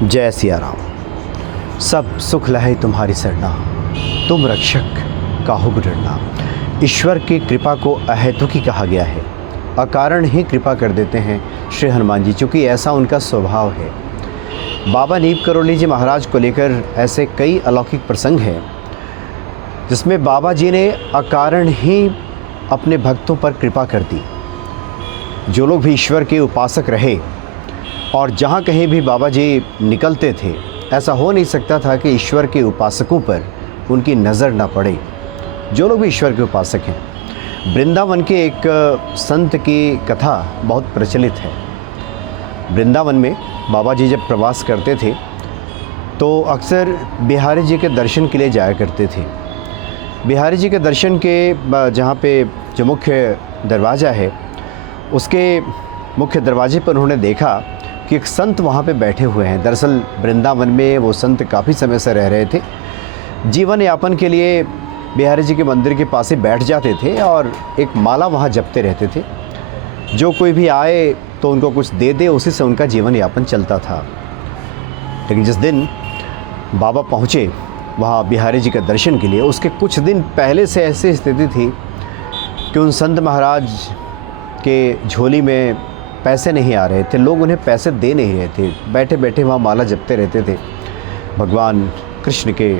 जय सिया राम। सब सुख लहे तुम्हारी सरना, तुम रक्षक काहू को डरना। ईश्वर की कृपा को अहेतुकी कहा गया है, अकारण ही कृपा कर देते हैं श्री हनुमान जी, चूँकि ऐसा उनका स्वभाव है। बाबा नीम करोली जी महाराज को लेकर ऐसे कई अलौकिक प्रसंग हैं जिसमें बाबा जी ने अकारण ही अपने भक्तों पर कृपा कर दी। जो लोग भी ईश्वर के उपासक रहे और जहाँ कहीं भी बाबा जी निकलते थे, ऐसा हो नहीं सकता था कि ईश्वर के उपासकों पर उनकी नज़र ना पड़े। जो लोग भी ईश्वर के उपासक हैं, वृंदावन के एक संत की कथा बहुत प्रचलित है। वृंदावन में बाबा जी जब प्रवास करते थे तो अक्सर बिहारी जी के दर्शन के लिए जाया करते थे। बिहारी जी के दर्शन के जहाँ पे जो मुख्य दरवाज़ा है, उसके मुख्य दरवाजे पर उन्होंने देखा कि एक संत वहाँ पे बैठे हुए हैं। दरअसल वृंदावन में वो संत काफ़ी समय से रह रहे थे। जीवन यापन के लिए बिहारी जी के मंदिर के पास ही बैठ जाते थे और एक माला वहाँ जपते रहते थे। जो कोई भी आए तो उनको कुछ दे दे, उसी से उनका जीवन यापन चलता था। लेकिन जिस दिन बाबा पहुँचे वहाँ बिहारी जी के दर्शन के लिए, उसके कुछ दिन पहले से ऐसी स्थिति थी कि उन संत महाराज के झोली में पैसे नहीं आ रहे थे। लोग उन्हें पैसे दे नहीं रहे थे। बैठे बैठे वहाँ माला जपते रहते थे भगवान कृष्ण के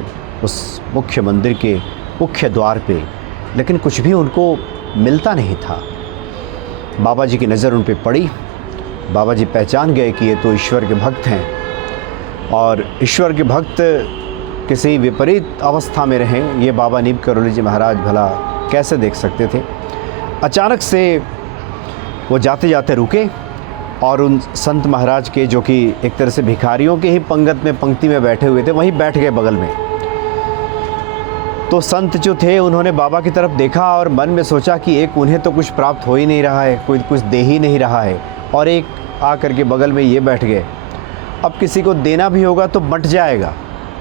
उस मुख्य मंदिर के मुख्य द्वार पे, लेकिन कुछ भी उनको मिलता नहीं था। बाबा जी की नज़र उन पे पड़ी। बाबा जी पहचान गए कि ये तो ईश्वर के भक्त हैं, और ईश्वर के भक्त किसी विपरीत अवस्था में रहें, ये बाबा नीम करोली जी महाराज भला कैसे देख सकते थे। अचानक से वो जाते जाते रुके और उन संत महाराज के, जो कि एक तरह से भिखारियों के ही पंगत में पंक्ति में बैठे हुए थे, वहीं बैठ गए बगल में। तो संत जो थे उन्होंने बाबा की तरफ देखा और मन में सोचा कि एक उन्हें तो कुछ प्राप्त हो ही नहीं रहा है, कोई कुछ दे ही नहीं रहा है, और एक आकर के बगल में ये बैठ गए। अब किसी को देना भी होगा तो बंट जाएगा,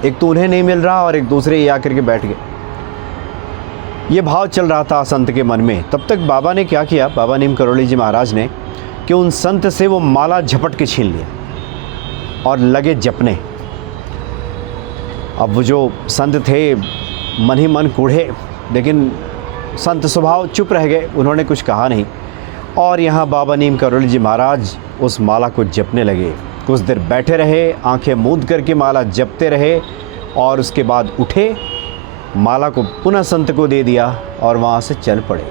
एक तो उन्हें नहीं मिल रहा और एक दूसरे ये आकर के बैठ गए। ये भाव चल रहा था संत के मन में। तब तक बाबा ने क्या किया, बाबा नीम करोली जी महाराज ने, कि उन संत से वो माला झपट के छीन लिया और लगे जपने। अब वो जो संत थे मन ही मन कूढ़े, लेकिन संत स्वभाव चुप रह गए, उन्होंने कुछ कहा नहीं। और यहाँ बाबा नीम करोली जी महाराज उस माला को जपने लगे। कुछ देर बैठे रहे, आंखें मूंद करके माला जपते रहे, और उसके बाद उठे, माला को पुनः संत को दे दिया और वहाँ से चल पड़े।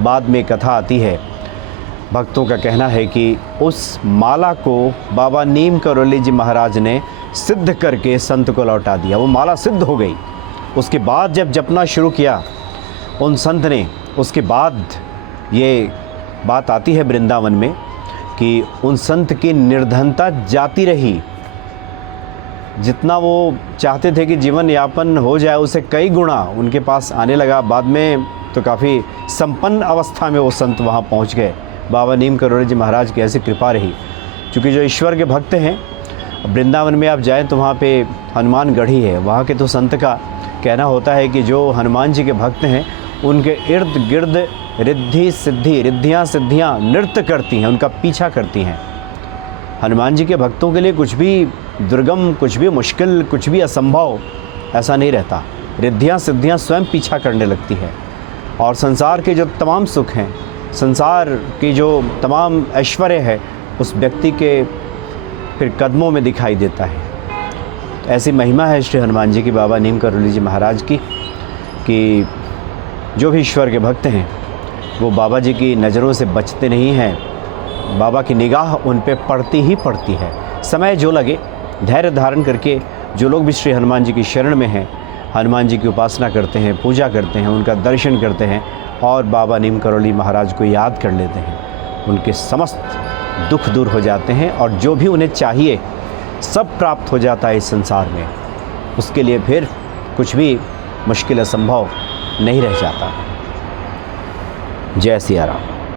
बाद में कथा आती है, भक्तों का कहना है कि उस माला को बाबा नीम करोली जी महाराज ने सिद्ध करके संत को लौटा दिया। वो माला सिद्ध हो गई। उसके बाद जब जपना शुरू किया उन संत ने, उसके बाद ये बात आती है वृंदावन में कि उन संत की निर्धनता जाती रही। जितना वो चाहते थे कि जीवन यापन हो जाए, उसे कई गुना उनके पास आने लगा। बाद में तो काफ़ी संपन्न अवस्था में वो संत वहाँ पहुँच गए। बाबा नीम करोली जी महाराज की ऐसी कृपा रही। क्योंकि जो ईश्वर के भक्त हैं, वृंदावन में आप जाएं तो वहाँ पे हनुमान गढ़ी है। वहाँ के तो संत का कहना होता है कि जो हनुमान जी के भक्त हैं, उनके इर्द गिर्द रिद्धि सिद्धि, रिद्धियाँ सिद्धियाँ नृत्य करती हैं, उनका पीछा करती हैं। हनुमान जी के भक्तों के लिए कुछ भी दुर्गम, कुछ भी मुश्किल, कुछ भी असंभव ऐसा नहीं रहता। रिद्धियाँ सिद्धियाँ स्वयं पीछा करने लगती है, और संसार के जो तमाम सुख हैं, संसार की जो तमाम ऐश्वर्य है, उस व्यक्ति के फिर कदमों में दिखाई देता है। तो ऐसी महिमा है श्री हनुमान जी की, बाबा नीम करोली जी महाराज की, कि जो भी ईश्वर के भक्त हैं वो बाबा जी की नज़रों से बचते नहीं हैं। बाबा की निगाह उन पे पड़ती ही पड़ती है। समय जो लगे, धैर्य धारण करके जो लोग भी श्री हनुमान जी की शरण में हैं, हनुमान जी की उपासना करते हैं, पूजा करते हैं, उनका दर्शन करते हैं और बाबा नीम करोली महाराज को याद कर लेते हैं, उनके समस्त दुख दूर हो जाते हैं, और जो भी उन्हें चाहिए सब प्राप्त हो जाता है इस संसार में। उसके लिए फिर कुछ भी मुश्किल असंभव नहीं रह जाता। जय सिया राम।